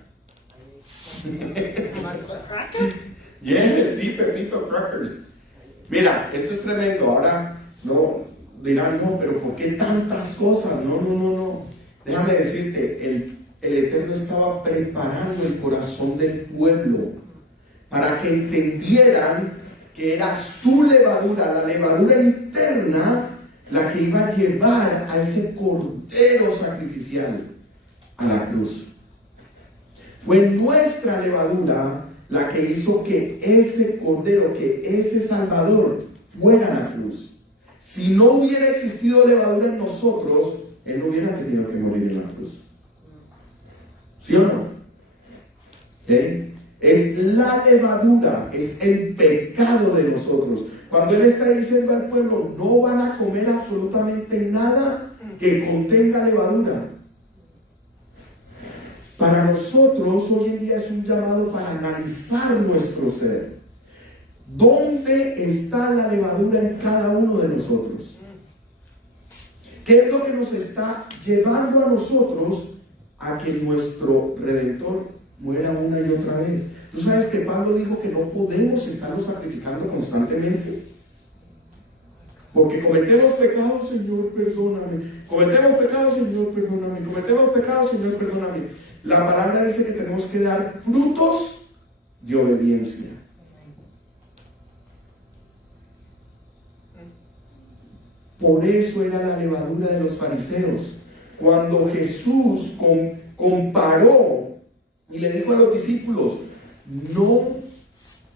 Yes, sí, Pepito Crackers. Mira, esto es tremendo. Ahora, no, dirán, no, pero ¿por qué tantas cosas? No. Déjame decirte, el Eterno estaba preparando el corazón del pueblo para que entendieran que era su levadura, la levadura interna, la que iba a llevar a ese cordero sacrificial a la cruz. Fue nuestra levadura la que hizo que ese cordero, que ese salvador fuera a la cruz. Si no hubiera existido levadura en nosotros, él no hubiera tenido que morir en la cruz. ¿Sí o no? ¿Okay? Es la levadura, es el pecado de nosotros. Cuando él está diciendo al pueblo, no van a comer absolutamente nada que contenga levadura. Para nosotros hoy en día es un llamado para analizar nuestro ser. ¿Dónde está la levadura en cada uno de nosotros? ¿Qué es lo que nos está llevando a nosotros a que nuestro Redentor muera una y otra vez? Tú sabes que Pablo dijo que no podemos estarnos sacrificando constantemente. Porque cometemos pecados, Señor, perdóname. Cometemos pecados, Señor, perdóname. Cometemos pecados, Señor, perdóname. La palabra dice que tenemos que dar frutos de obediencia. Por eso era la levadura de los fariseos. Cuando Jesús comparó y le dijo a los discípulos, no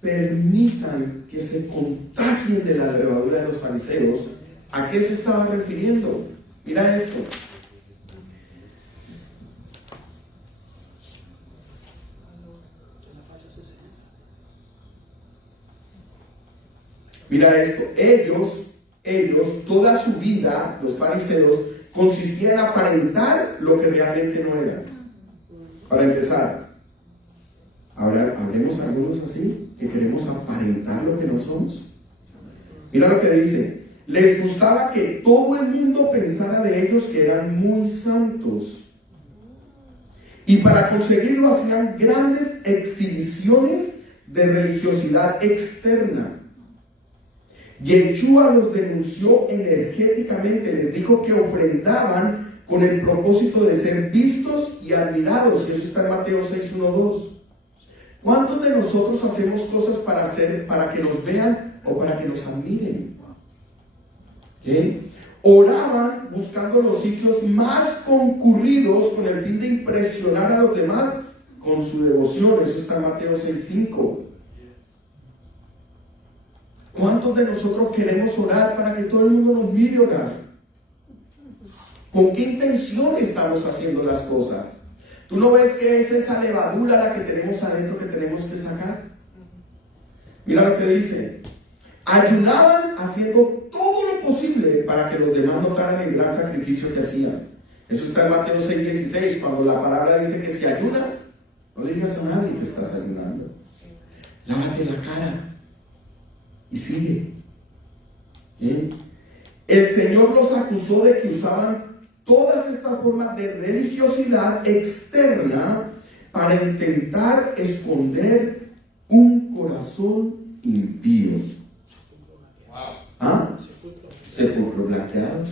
permitan que se contagien de la levadura de los fariseos, ¿a qué se estaba refiriendo? Mira esto. Mira esto. Ellos, toda su vida, los fariseos, consistía en aparentar lo que realmente no eran. Para empezar, ¿habremos algunos así que queremos aparentar lo que no somos? Mira lo que dice. Les gustaba que todo el mundo pensara de ellos que eran muy santos. Y para conseguirlo hacían grandes exhibiciones de religiosidad externa. Yeshua los denunció energéticamente, les dijo que ofrendaban con el propósito de ser vistos y admirados, y eso está en Mateo 6:1-2. ¿Cuántos de nosotros hacemos cosas para que nos vean o para que nos admiren? ¿Okay? Oraban buscando los sitios más concurridos con el fin de impresionar a los demás con su devoción, eso está en Mateo 6:5. ¿Cuántos de nosotros queremos orar para que todo el mundo nos mire orar? ¿Con qué intención estamos haciendo las cosas? ¿Tú no ves que es esa levadura la que tenemos adentro que tenemos que sacar? Mira lo que dice. Ayunaban haciendo todo lo posible para que los demás notaran el gran sacrificio que hacían. Eso está en Mateo 6:16, cuando la palabra dice que si ayunas, no le digas a nadie que estás ayunando. Lávate la cara y sigue. El Señor los acusó de que usaban todas estas formas de religiosidad externa para intentar esconder un corazón impío. ¿Ah? Sepulcros blanqueados.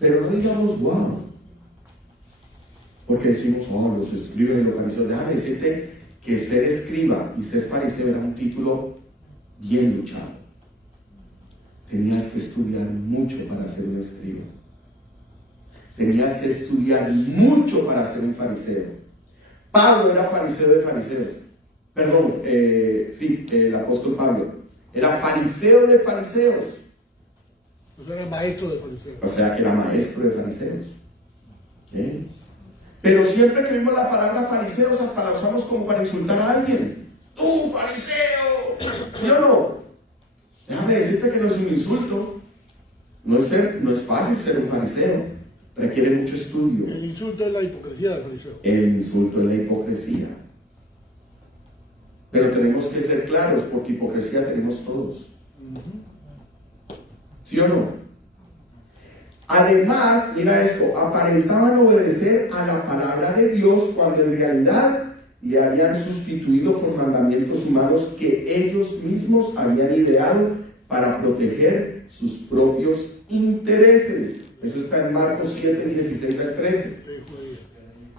Pero no digamos wow, porque decimos, oh, los escribas y los fariseos. Déjame decirte que ser escriba y ser fariseo era un título bien luchado. Tenías que estudiar mucho para ser un escriba. Tenías que estudiar mucho para ser un fariseo. Pablo era fariseo de fariseos. Perdón, el apóstol Pablo era fariseo de fariseos. O sea, era maestro de fariseos. O sea, que era maestro de fariseos. ¿Okay? Pero siempre que vimos la palabra fariseos, hasta la usamos como para insultar a alguien. ¡Tú, fariseo! ¿Sí o no? Déjame decirte que no es un insulto. No es fácil ser un fariseo. Requiere mucho estudio. El insulto es la hipocresía del fariseo. El insulto es la hipocresía. Pero tenemos que ser claros, porque hipocresía tenemos todos. ¿Sí o no? Además, mira esto, aparentaban obedecer a la palabra de Dios cuando en realidad le habían sustituido por mandamientos humanos que ellos mismos habían ideado para proteger sus propios intereses. Eso está en Marcos 7:16-13.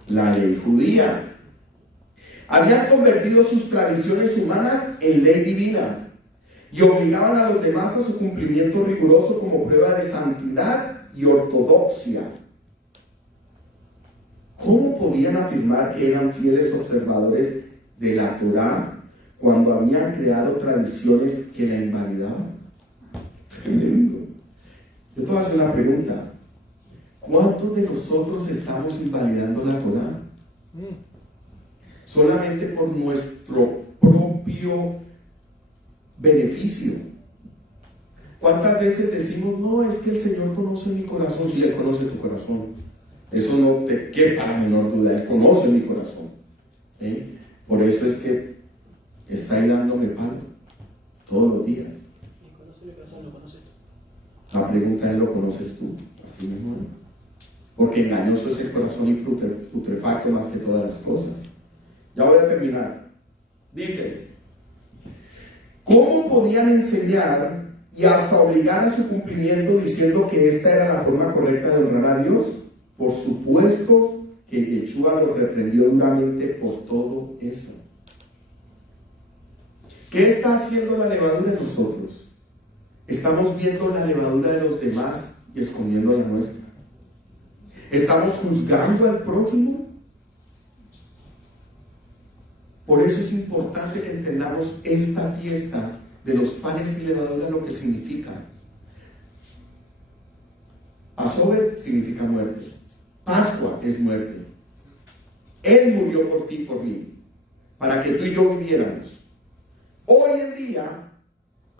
La ley judía. Habían convertido sus tradiciones humanas en ley divina y obligaban a los demás a su cumplimiento riguroso como prueba de santidad y ortodoxia. ¿Cómo podían afirmar que eran fieles observadores de la Torá cuando habían creado tradiciones que la invalidaban? Tremendo. Yo te voy a hacer una pregunta. ¿Cuántos de nosotros estamos invalidando la Torá? Solamente por nuestro propio beneficio. ¿Cuántas veces decimos, no, es que el Señor conoce mi corazón? Sí, Él conoce tu corazón. Eso no te quepa la menor duda. Él conoce mi corazón. Por eso es que está ahí dándome palo todos los días. ¿Quién conoce mi corazón? ¿Lo conoces tú? La pregunta es, ¿lo conoces tú? Así mismo. Porque engañoso es el corazón y putrefacto más que todas las cosas. Ya voy a terminar. Dice, ¿Cómo podían enseñar y hasta obligar a su cumplimiento diciendo que esta era la forma correcta de honrar a Dios? Por supuesto que Yeshua los reprendió duramente por todo eso. ¿Qué está haciendo la levadura en nosotros? Estamos viendo la levadura de los demás y escondiendo la nuestra. ¿Estamos juzgando al prójimo? Por eso es importante que entendamos esta fiesta de los panes y levadura, lo que significa. Passover significa muerte. Pascua es muerte. Él murió por ti y por mí, para que tú y yo viviéramos. Hoy en día,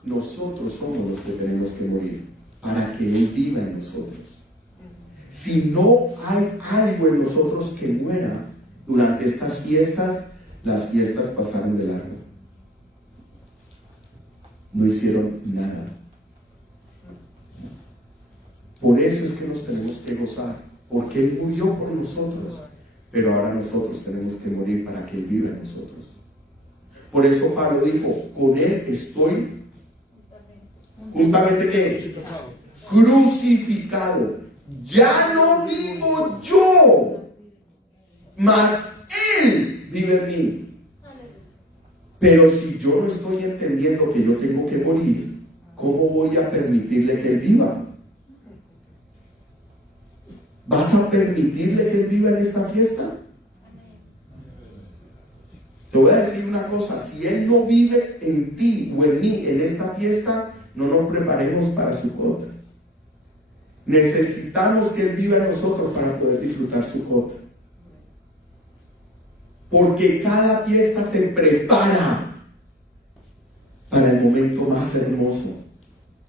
nosotros somos los que tenemos que morir, para que Él viva en nosotros. Si no hay algo en nosotros que muera durante estas fiestas, las fiestas pasaron de largo. No hicieron nada. Por eso es que nos tenemos que gozar, porque Él murió por nosotros, pero ahora nosotros tenemos que morir para que Él viva en nosotros. Por eso Pablo dijo, con Él estoy juntamente ¿qué? Crucificado. Ya no vivo yo, mas Él vive en mí. Pero si yo no estoy entendiendo que yo tengo que morir, ¿cómo voy a permitirle que Él viva? ¿Vas a permitirle que Él viva en esta fiesta? Te voy a decir una cosa, si Él no vive en ti o en mí en esta fiesta, no nos preparemos para Sukkot. Necesitamos que Él viva en nosotros para poder disfrutar Sukkot. Porque cada fiesta te prepara para el momento más hermoso,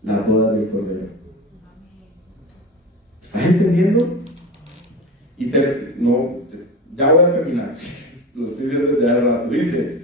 la boda del Cordero. ¿Estás entendiendo? Ya voy a terminar. Lo estoy diciendo desde hace rato. Dice,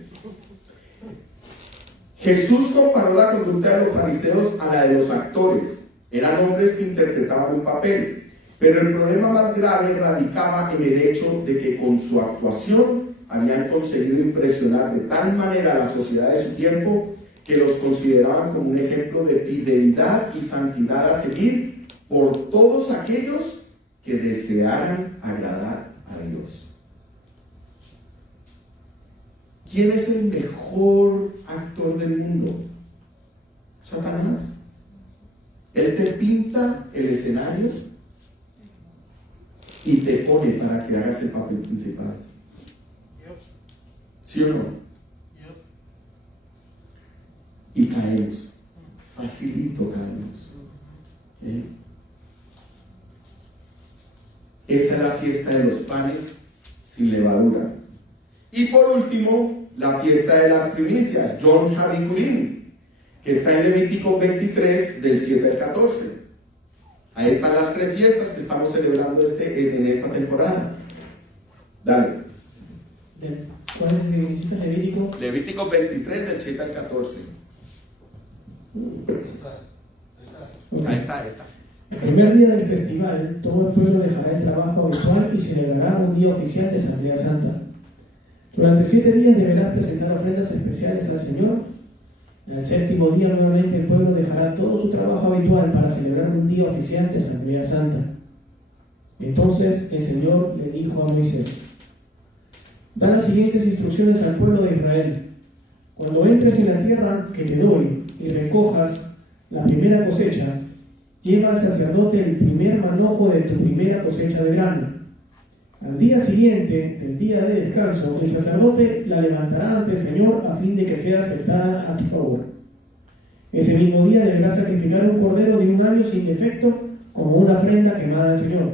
Jesús comparó la conducta de los fariseos a la de los actores. Eran hombres que interpretaban un papel, pero el problema más grave radicaba en el hecho de que con su actuación habían conseguido impresionar de tal manera a la sociedad de su tiempo que los consideraban como un ejemplo de fidelidad y santidad a seguir por todos aquellos que desearan agradar a Dios. ¿Quién es el mejor actor del mundo? Satanás. Él te pinta el escenario y te pone para que hagas el papel principal. ¿Sí o no? Y caemos. Facilito caemos. ¿Sí? Esta es la fiesta de los panes sin levadura. Y por último, la fiesta de las primicias, Yom HaBikurim, que está en Levítico 23, del 7 al 14. Ahí están las tres fiestas que estamos celebrando en esta temporada. Dale. ¿Cuál es el que Levítico? Levítico 23, del 7 al 14. Ahí está. El primer día del festival, todo el pueblo dejará el trabajo habitual y celebrará un día oficial de Asamblea Santa. Durante 7 días deberás presentar ofrendas especiales al Señor. En el séptimo día, nuevamente, el pueblo dejará todo su trabajo habitual para celebrar un día oficial de Asamblea Santa. Entonces el Señor le dijo a Moisés: da las siguientes instrucciones al pueblo de Israel. Cuando entres en la tierra que te doy y recojas la primera cosecha, lleva al sacerdote el primer manojo de tu primera cosecha de grano. Al día siguiente del día de descanso, el sacerdote la levantará ante el Señor a fin de que sea aceptada a tu favor. Ese mismo día deberás sacrificar un cordero de 1 año sin defecto como una ofrenda quemada al Señor.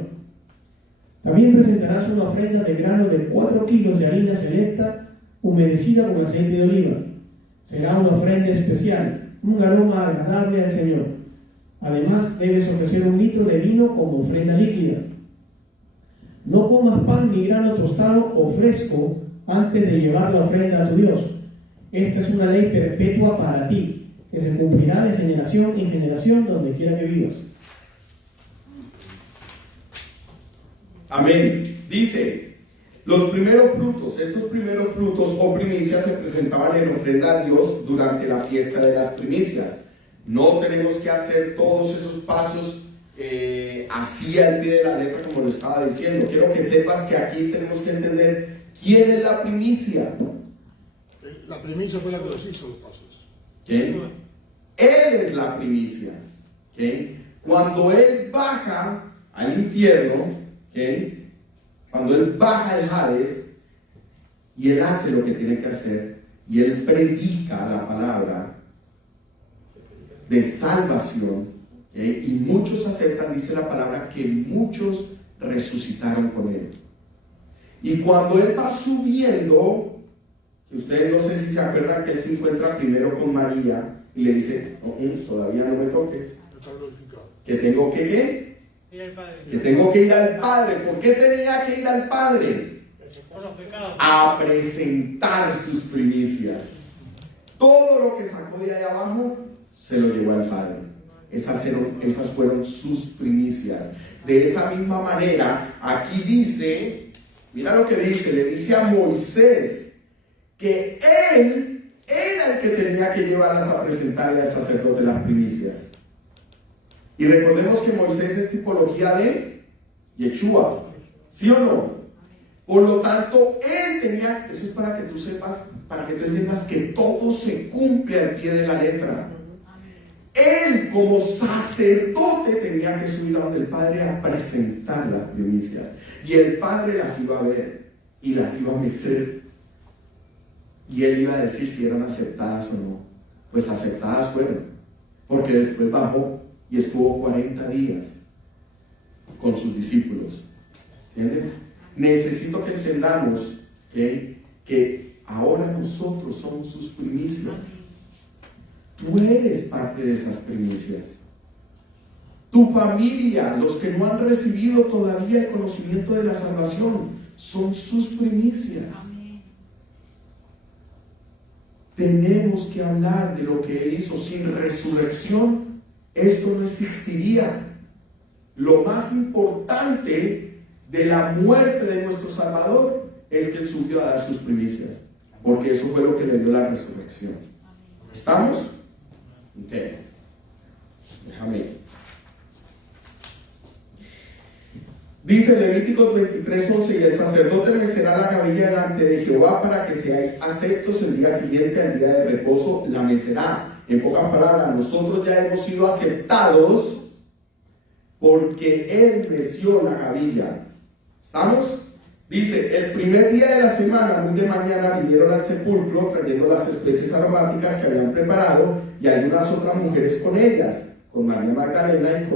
También presentarás una ofrenda de grano de 4 kilos de harina selecta humedecida con aceite de oliva. Será una ofrenda especial, un aroma agradable al Señor. Además, debes ofrecer 1 litro de vino como ofrenda líquida. No comas pan ni grano tostado o fresco antes de llevar la ofrenda a tu Dios. Esta es una ley perpetua para ti, que se cumplirá de generación en generación donde quiera que vivas. Amén. Dice, Los primeros frutos, estos primeros frutos o primicias se presentaban en ofrenda a Dios durante la fiesta de las primicias. No tenemos que hacer todos esos pasos así al pie de la letra como lo estaba diciendo. Quiero que sepas que aquí tenemos que entender quién es la primicia. La primicia fue la que los hizo los pasos. ¿Okay? Él es la primicia. ¿Okay? Cuando Él baja al infierno, ¿okay? Cuando Él baja el Hades y Él hace lo que tiene que hacer y Él predica la palabra de salvación, ¿okay? Y muchos aceptan, dice la palabra, que muchos resucitaron con Él. Y cuando Él va subiendo, que ustedes no sé si se acuerdan que Él se encuentra primero con María y le dice, todavía no me toques, Está glorificado. que tengo que ¿qué? Ir al Padre. Que tengo que ir al Padre. ¿Por qué tenía que ir al Padre? Por los pecados. A presentar sus primicias. Todo lo que sacó de ahí abajo se lo llevó al Padre. Esas fueron sus primicias. De esa misma manera, aquí dice, mira lo que dice, le dice a Moisés que él era el que tenía que llevarlas a presentarle al sacerdote las primicias. Y recordemos que Moisés es tipología de Yeshua, ¿sí o no? Por lo tanto, él tenía, eso es para que tú sepas, para que tú entiendas que todo se cumple al pie de la letra. Él como sacerdote tenía que subir a donde el Padre a presentar las primicias. Y el Padre las iba a ver y las iba a mecer. Y él iba a decir si eran aceptadas o no. Pues aceptadas fueron, porque después bajó y estuvo 40 días con sus discípulos. ¿Entiendes? Necesito que entendamos que ahora nosotros somos sus primicias. Tú eres parte de esas primicias. Tu familia, los que no han recibido todavía el conocimiento de la salvación, son sus primicias. Tenemos que hablar de lo que Él hizo. Sin resurrección, esto no existiría. Lo más importante de la muerte de nuestro Salvador es que Él subió a dar sus primicias, porque eso fue lo que le dio la resurrección. ¿Estamos? Ok. Déjame. Dice Levíticos 23:11, y el sacerdote mecerá la cabilla delante de Jehová para que seáis aceptos el día siguiente al día de reposo, la mecerá. En pocas palabras, nosotros ya hemos sido aceptados porque Él meció la cabilla. ¿Estamos? Dice, el primer día de la semana, muy de mañana, vinieron al sepulcro trayendo las especies aromáticas que habían preparado y algunas otras mujeres con ellas, con María Magdalena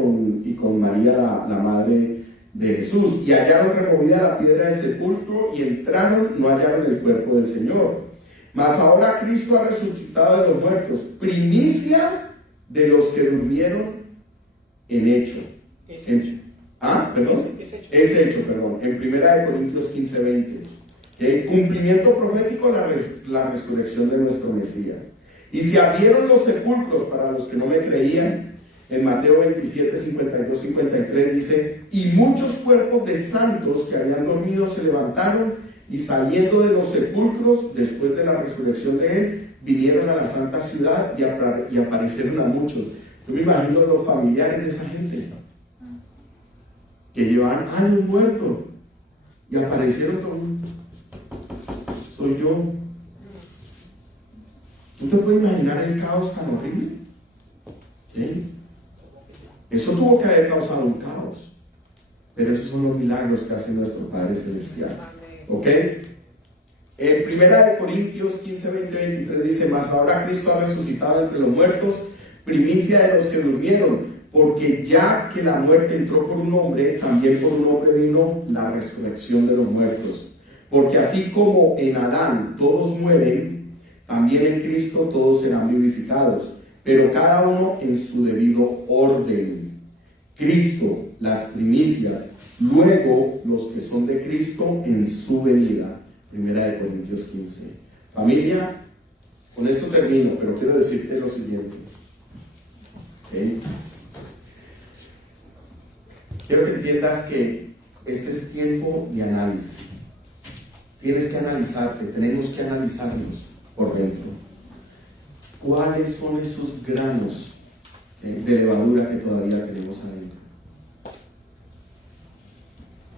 y con María la madre de Jesús, y hallaron removida la piedra del sepulcro y entraron, no hallaron el cuerpo del Señor. Mas ahora Cristo ha resucitado de los muertos, primicia de los que durmieron en hecho. Es hecho. Perdón. Es hecho, perdón. En 1 Corintios 15:20. Cumplimiento profético, la resurrección de nuestro Mesías. Y se abrieron los sepulcros para los que no me creían. En Mateo 27, 52, 53 dice, y muchos cuerpos de santos que habían dormido se levantaron y saliendo de los sepulcros, después de la resurrección de Él, vinieron a la santa ciudad y aparecieron a muchos. Yo me imagino los familiares de esa gente que llevaban años muertos y aparecieron todos. Soy yo. ¿Tú te puedes imaginar el caos tan horrible? ¿Sí? Eso tuvo que haber causado un caos, pero esos son los milagros que hace nuestro Padre Celestial. ¿Ok? En 1 Corintios 15, 20, 23 dice, mas ahora Cristo ha resucitado entre los muertos, primicia de los que durmieron, porque ya que la muerte entró por un hombre, también por un hombre vino la resurrección de los muertos. Porque así como en Adán todos mueren, también en Cristo todos serán vivificados, pero cada uno en su debido orden. Cristo, las primicias, luego los que son de Cristo en su venida. 1 Corintios 15. Familia, con esto termino, pero quiero decirte lo siguiente. ¿Okay? Quiero que entiendas que este es tiempo de análisis. tienes que analizarte, tenemos que analizarnos por dentro. ¿Cuáles son esos granos de levadura que todavía tenemos adentro?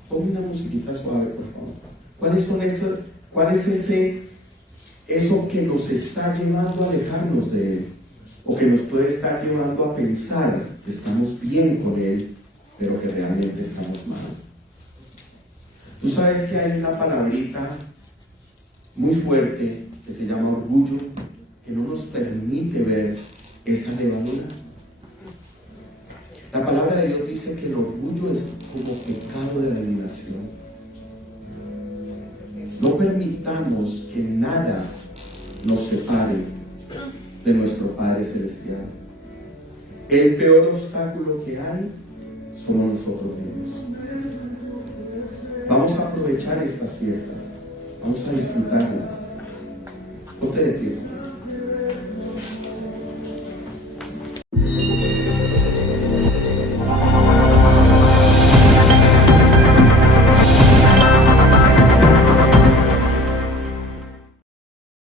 Ponme una musiquita suave, por favor. ¿Cuál es eso que nos está llevando a alejarnos de Él? O que nos puede estar llevando a pensar que estamos bien con Él, pero que realmente estamos mal. Tú sabes que hay una palabrita muy fuerte que se llama orgullo, que no nos permite ver esa levadura. La palabra de Dios dice que el orgullo es como pecado de adivinación. No permitamos que nada nos separe de nuestro Padre Celestial. El peor obstáculo que hay somos nosotros mismos. Vamos a aprovechar estas fiestas, vamos a disfrutarlas. Ponte de pie.